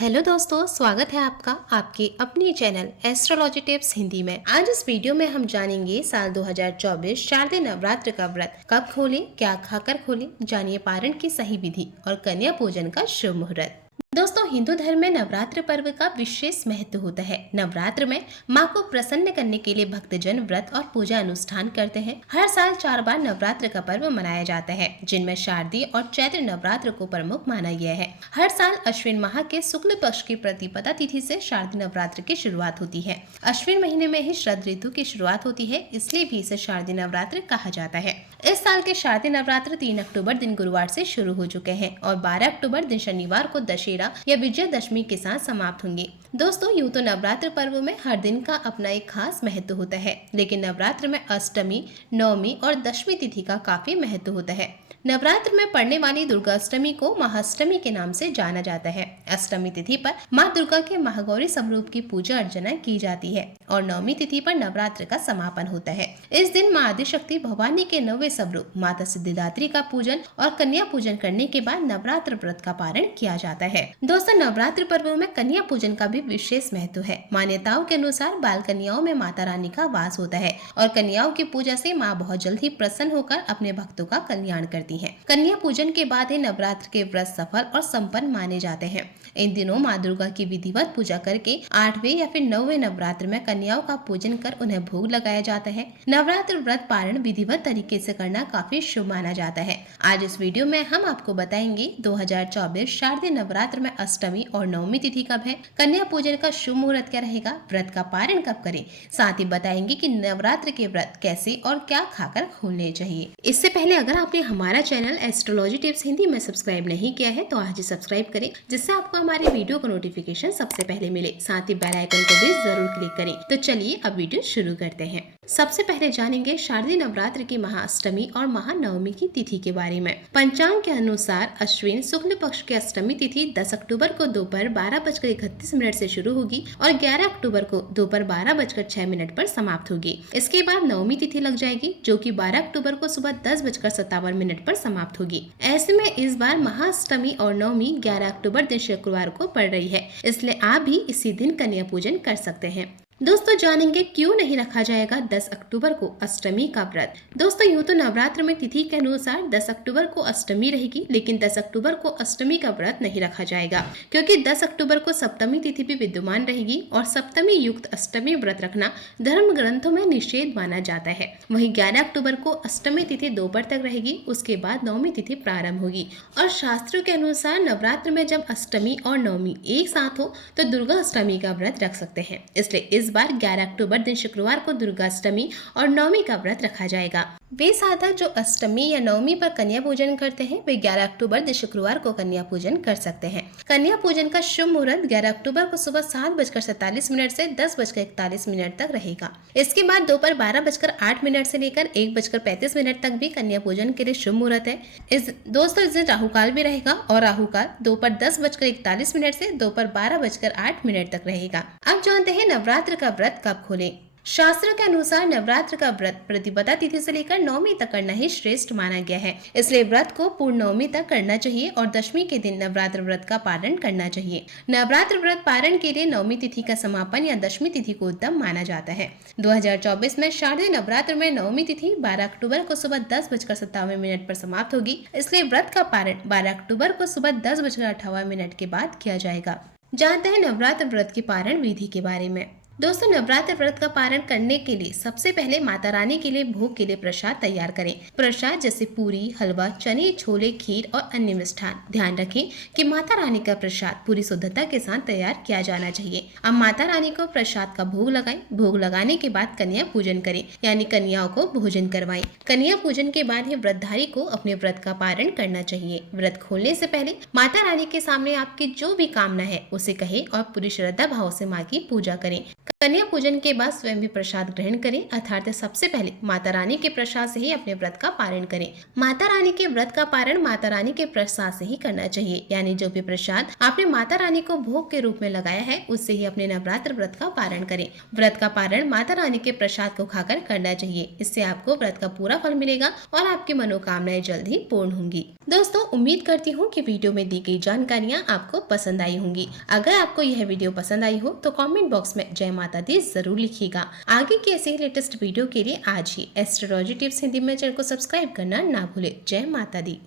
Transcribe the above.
Hello दोस्तों, स्वागत है आपका आपके अपनी चैनल एस्ट्रोलॉजी टिप्स हिंदी में। आज इस वीडियो में हम जानेंगे साल 2024 शारदीय नवरात्र का व्रत कब खोलें, क्या खाकर खोलें, जानिए पारण की सही विधि और कन्या पूजन का शुभ मुहूर्त। दोस्तों, हिंदू धर्म में नवरात्र पर्व का विशेष महत्व होता है। नवरात्र में माँ को प्रसन्न करने के लिए भक्तजन व्रत और पूजा अनुष्ठान करते हैं। हर साल 4 बार नवरात्र का पर्व मनाया जाता है, जिनमें शारदीय और चैत्र नवरात्र को प्रमुख माना गया है। हर साल अश्विन माह के शुक्ल पक्ष की प्रतिपदा तिथि से शारदीय नवरात्र की शुरुआत होती है। अश्विन महीने में ही शरद ऋतु की शुरुआत होती है, इसलिए भी इसे शारदीय नवरात्र कहा जाता है। इस साल के शारदीय नवरात्र 3 अक्टूबर दिन गुरुवार से शुरू हो चुके हैं और 12 अक्टूबर दिन शनिवार को दशहरा या विजयदशमी के साथ समाप्त होंगे। दोस्तों, यूं तो नवरात्र पर्व में हर दिन का अपना एक खास महत्व होता है, लेकिन नवरात्र में अष्टमी, नवमी और दशमी तिथि का काफी महत्व होता है। नवरात्र में पड़ने वाली दुर्गा अष्टमी को महाअष्टमी के नाम से जाना जाता है। अष्टमी तिथि पर माँ दुर्गा के महागौरी स्वरूप की पूजा अर्चना की जाती है और नवमी तिथि पर नवरात्र का समापन होता है। इस दिन माँ आदिशक्ति भवानी के 9वें स्वरूप माता सिद्धिदात्री का पूजन और कन्या पूजन करने के बाद नवरात्र व्रत का पारण किया जाता है। दोस्तों, नवरात्र पर्व में कन्या पूजन का भी विशेष महत्व है। मान्यताओं के अनुसार बाल कन्याओं में माता रानी का वास होता है और कन्याओं की पूजा से माँ बहुत जल्द ही प्रसन्न होकर अपने भक्तों का कल्याण करती है। कन्या पूजन के बाद ही नवरात्र के व्रत सफल और संपन्न माने जाते हैं। इन दिनों माँ दुर्गा की विधिवत पूजा करके 8वें या फिर 9वें नवरात्र में कन्याओं का पूजन कर उन्हें भोग लगाया जाता है। नवरात्र व्रत पारण विधिवत तरीके से करना काफी शुभ माना जाता है। आज इस वीडियो में हम आपको बताएंगे 2024 शारदीय नवरात्र में अष्टमी और नवमी तिथि कब है, कन्या पूजन का शुभ मुहूर्त क्या रहेगा, व्रत का पारण कब करें। साथ ही बताएंगे कि नवरात्र के व्रत कैसे और क्या खाकर खोलने चाहिए। इससे पहले अगर आपने हमारा चैनल एस्ट्रोलॉजी टिप्स हिंदी में सब्सक्राइब नहीं किया है तो आज ही सब्सक्राइब करें, जिससे आपको हमारे वीडियो का नोटिफिकेशन सबसे पहले मिले। साथ ही बेल आइकन को भी जरूर क्लिक करें। तो चलिए अब वीडियो शुरू करते हैं। सबसे पहले जानेंगे शारदीय नवरात्र की महाअष्टमी और महानवमी की तिथि के बारे में। पंचांग के अनुसार अश्विन शुक्ल पक्ष की अष्टमी तिथि 10 अक्टूबर को दोपहर 12:31 से शुरू होगी और 11 अक्टूबर को दोपहर 12:06 पर समाप्त होगी। इसके बाद नवमी तिथि लग जाएगी, जो कि 12 अक्टूबर को सुबह 10:57 पर समाप्त होगी। ऐसे में इस बार महाअष्टमी और नवमी 11 अक्टूबर दिन शुक्रवार को पड़ रही है, इसलिए आप भी इसी दिन कन्या पूजन कर सकते हैं। दोस्तों, जानेंगे क्यों नहीं रखा जाएगा 10 अक्टूबर को अष्टमी का व्रत। दोस्तों, यूं तो नवरात्र में तिथि के अनुसार 10 अक्टूबर को अष्टमी रहेगी, लेकिन 10 अक्टूबर को अष्टमी का व्रत नहीं रखा जाएगा, क्योंकि 10 अक्टूबर को सप्तमी तिथि भी विद्यमान रहेगी और सप्तमी युक्त अष्टमी व्रत रखना धर्म ग्रंथों में निषेध माना जाता है। वहीं 11 अक्टूबर को अष्टमी तिथि दोपहर तक रहेगी, उसके बाद नवमी तिथि प्रारंभ होगी और शास्त्रों के अनुसार नवरात्र में जब अष्टमी और नवमी एक साथ हो तो दुर्गा अष्टमी का व्रत रख सकते हैं। इसलिए इस बार 11 अक्टूबर दिन शुक्रवार को दुर्गाष्टमी और नवमी का व्रत रखा जाएगा। वे साधक जो अष्टमी या नवमी पर कन्या पूजन करते हैं वे 11 अक्टूबर दिन शुक्रवार को कन्या पूजन कर सकते हैं। कन्या पूजन का शुभ मुहूर्त 11 अक्टूबर को सुबह 7:47 से 10:41 तक रहेगा। इसके बाद दोपहर 12:08 से लेकर 1:35 तक भी कन्या पूजन के लिए शुभ मुहूर्त है। इस दिन राहु काल भी रहेगा और राहु काल दोपहर 10:41 से दोपहर 12:08 तक रहेगा। अब जानते हैं नवरात्र का व्रत कब खोलें। शास्त्र के अनुसार नवरात्र का व्रत प्रतिपदा तिथि से लेकर नवमी तक करना ही श्रेष्ठ माना गया है, इसलिए व्रत को पूर्ण नवमी तक करना चाहिए और दशमी के दिन नवरात्र व्रत का पारण करना चाहिए। नवरात्र व्रत पारण के लिए नवमी तिथि का समापन या दशमी तिथि को उत्तम माना जाता है। 2024 में शारदीय नवरात्र में नवमी तिथि 12 अक्टूबर को सुबह 10:57 पर समाप्त होगी, इसलिए व्रत का पारण 12 अक्टूबर को सुबह 10:58 के बाद किया जाएगा। जानते हैं नवरात्र व्रत की पारण विधि के बारे में। दोस्तों, नवरात्र व्रत का पारण करने के लिए सबसे पहले माता रानी के लिए भोग के लिए प्रसाद तैयार करें। प्रसाद जैसे पूरी, हलवा, चने, छोले, खीर और अन्य मिष्ठान। ध्यान रखें कि माता रानी का प्रसाद पूरी शुद्धता के साथ तैयार किया जाना चाहिए। अब माता रानी को प्रसाद का भोग लगाएं। भोग लगाने के बाद कन्या पूजन करें, यानी कन्याओं को भोजन करवाएं। कन्या पूजन के बाद ही व्रतधारी को अपने व्रत का पारण करना चाहिए। व्रत खोलने से पहले माता रानी के सामने आपकी जो भी कामना है उसे कहें और पूरी श्रद्धा भाव से माँ की पूजा करें। कन्या पूजन के बाद स्वयं भी प्रसाद ग्रहण करें, अर्थात सबसे पहले माता रानी के प्रसाद से ही अपने व्रत का पारण करें। माता रानी के व्रत का पारण माता रानी के प्रसाद से ही करना चाहिए, यानी जो भी प्रसाद आपने माता रानी को भोग के रूप में लगाया है उससे ही अपने नवरात्र व्रत का पारण करें। व्रत का पारण माता रानी के प्रसाद को खाकर करना चाहिए, इससे आपको व्रत का पूरा फल मिलेगा और आपकी मनोकामनाएं जल्द ही पूर्ण होंगी। दोस्तों, उम्मीद करती हूँ कि वीडियो में दी गई जानकारियाँ आपको पसंद आई होंगी। अगर आपको यह वीडियो पसंद आई हो तो कमेंट बॉक्स में जय माता दी जरूर लिखिएगा। आगे की ऐसे ही लेटेस्ट वीडियो के लिए आज ही एस्ट्रोलॉजी टिप्स हिंदी में चैनल को सब्सक्राइब करना ना भूले। जय माता दी।